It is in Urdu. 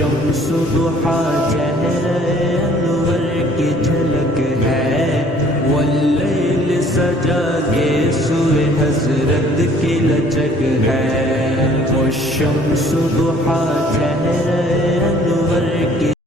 شمس دحا چہرے انور کی جھلک ہے۔ واللیل سجا کے سور حضرت کی لچک ہے۔ وہ شمس دحا چہرے انور کی